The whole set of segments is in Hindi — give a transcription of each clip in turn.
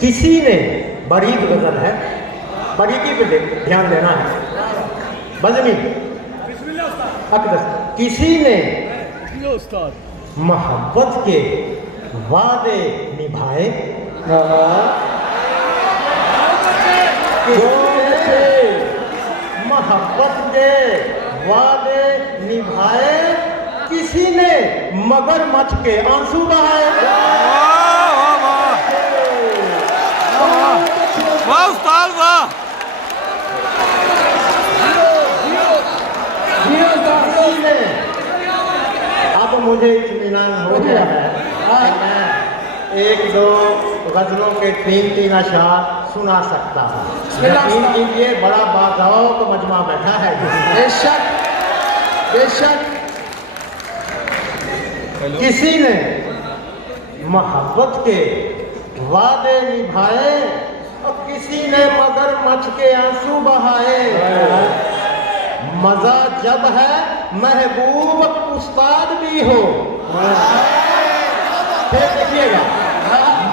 किसी ने बरीद गजल है, बरीदी पे ध्यान देना है। बजनी अकदस किसी ने मोहब्बत के वादे निभाए, मोहब्बत के वादे निभाए, किसी ने मगरमच्छ के आंसू बहाए। वाह उस्ताद वाह। अब मुझे इत्मीनान हो गया है, मैं एक दो गजलों के तीन अशार सुना सकता हूँ। यकीन कीजिए बड़ा बाज़ौक़ मजमा बैठा है। बेशक बेशक। किसी ने मोहब्बत के वादे निभाए और किसी ने मगरमच्छ के आंसू बहाए। मजा जब है महबूब उस्ताद भी हो, फिर देखिएगा,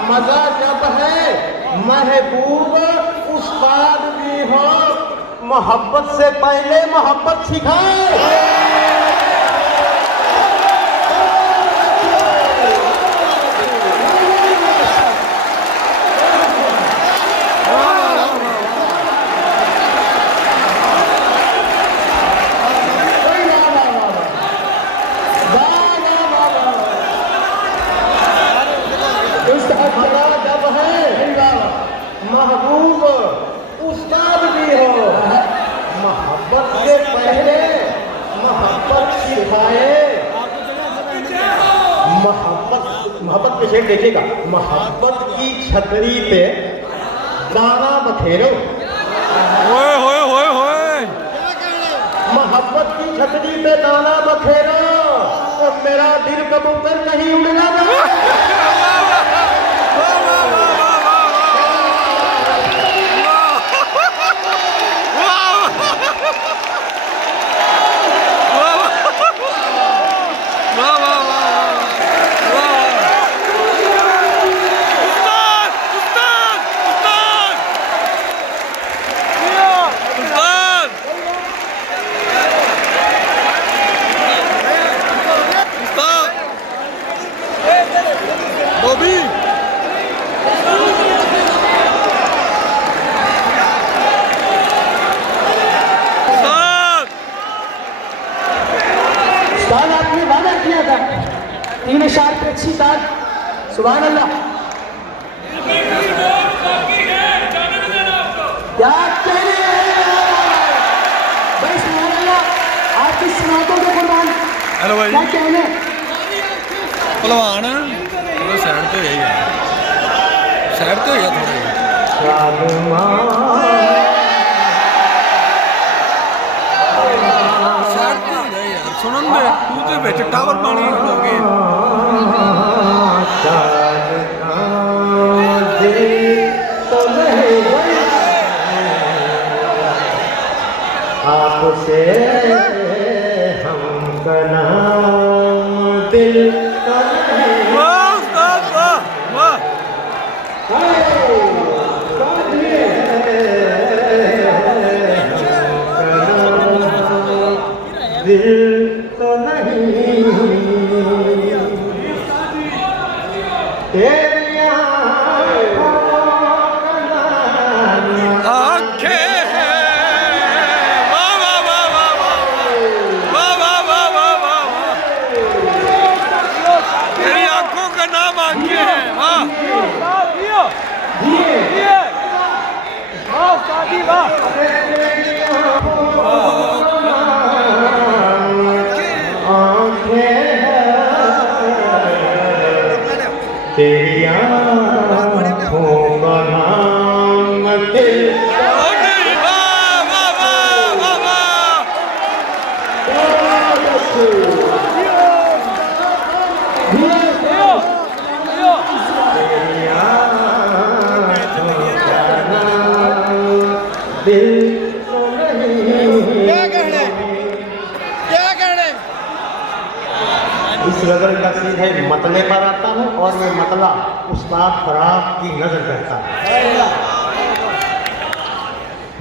मजा जब है महबूब उस्ताद भी हो, मोहब्बत से पहले मोहब्बत सिखाए। महबूब उस्ताद भी हो, मोहब्बत से पहले मोहब्बत सिखाए। मोहब्बत पे शेर देखिएगा, मोहब्बत की छतरी पे दाना बखेरो। होए होए होए होए। मोहब्बत की छतरी पे दाना बखेरो, और मेरा दिल कबूतर नहीं उड़ेगा। आपने वादा किया था 3 अशार पे अच्छी ताज। सुभान अल्लाह। क्या कहने भाई, सुभान अल्लाह। आपकी सुनातों के कुर्बान। हेलो भाई, क्या कहने पहलवान थोड़ा साइड पे है यार, साइड पे है थोड़ा। सुनन दे तू ते विच टावर पानी लोगे। आपसे हम कना दिल दिल तो नहीं तेरी आंखें हैं। वाह वाह वाह वाह वाह वाह वाह वाह वाह वाह। तेरी आंखों का नाम आंखें हैं। वाह वाह। तेरी आँखों का नाम दिल। इस गजल का सीधे मतले पर आता हूँ। और मैं मतला उस्ताद फराग की नजर करता है।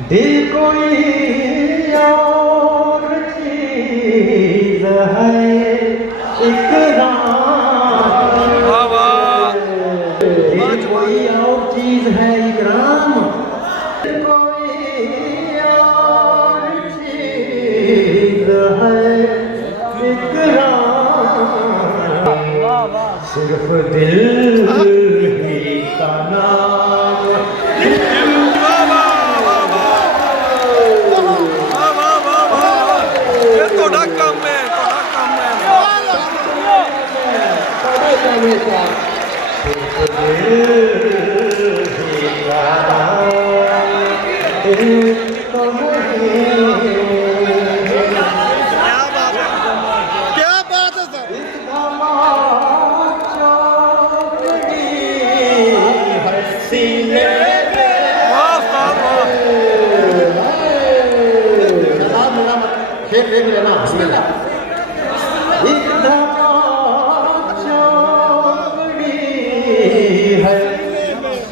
दिल कोई और चीज है इकराम, वाह वाह दिल कोई और चीज है इकराम, दिल कोई और चीज है इकराम, सिर्फ दिल ही का नाम। ਇਹ ਤੁਹਾਡਾ ਕੰਮ ਹੈ, ਤੁਹਾਡਾ ਕੰਮ ਹੈ। हमेशा हमेशा क्या बात है सर। वाह उस्ताद वाह। फिर देख लेना है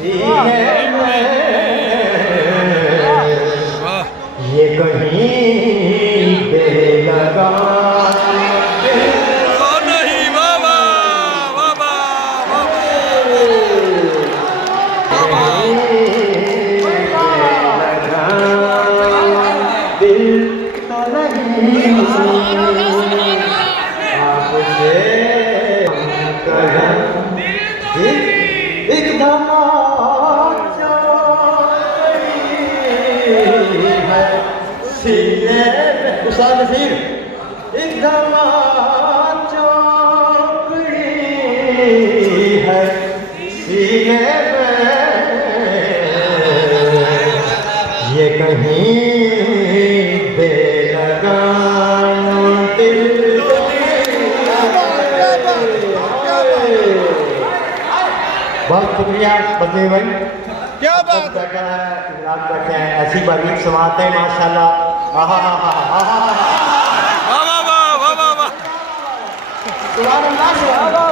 सीने में, वाह ये कहीं पे लगा ओ नहीं वाह वाह वाह वाह दिल तो नहीं आपसे एकदम है सीने में उस्ताद नसीर एकदम चौकड़ी है सीने में, ये कहीं पे लगा दिल तो बहुत शुक्रिया बदले भाई। क्या बात है। बैठा है इमरान बैठे हैं, ऐसी बारीक समाते हैं माशाल्लाह। आहा हा हा हा हा वाह वाह वाह वाह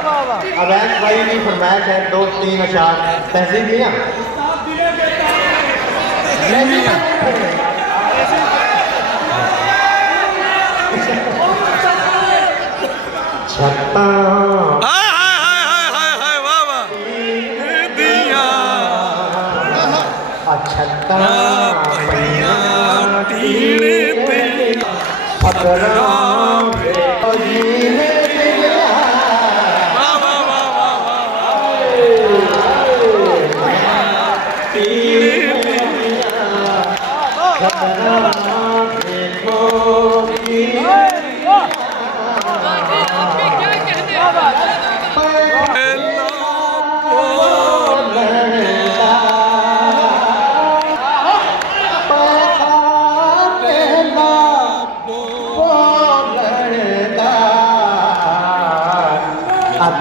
वाह वाह। अवैध भाई की फरमाइश है 2-3 अशार तहसील मियां छत्ता हाय हाय हाय हाय हाय हाय वाह वाह। दिया छत्ता पहिया तीर तीर पकड़ा वाह वाह वाह वाह वाह।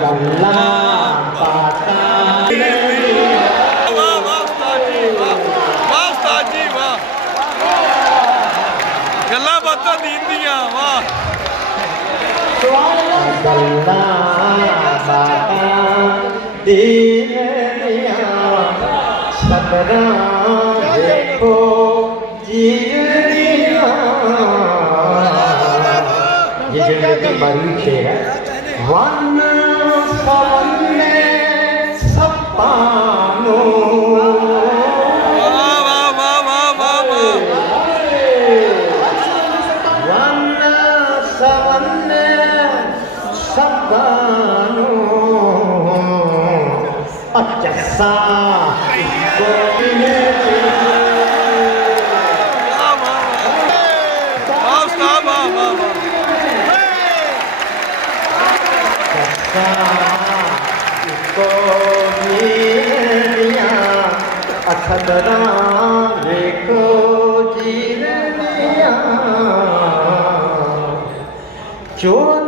ਗੱਲਾਂ ਬਾਤਾਂ ਦੀਨ ਦੀਆਂ ਵਾਹ। देखो ये जिंदगी बड़ी शेर है। वन सवन्ने सपानो वाह वाह वाह वाह वाह वाह। वन सवन्ने सपानो अचसा अखदरा देखो जीवन चोर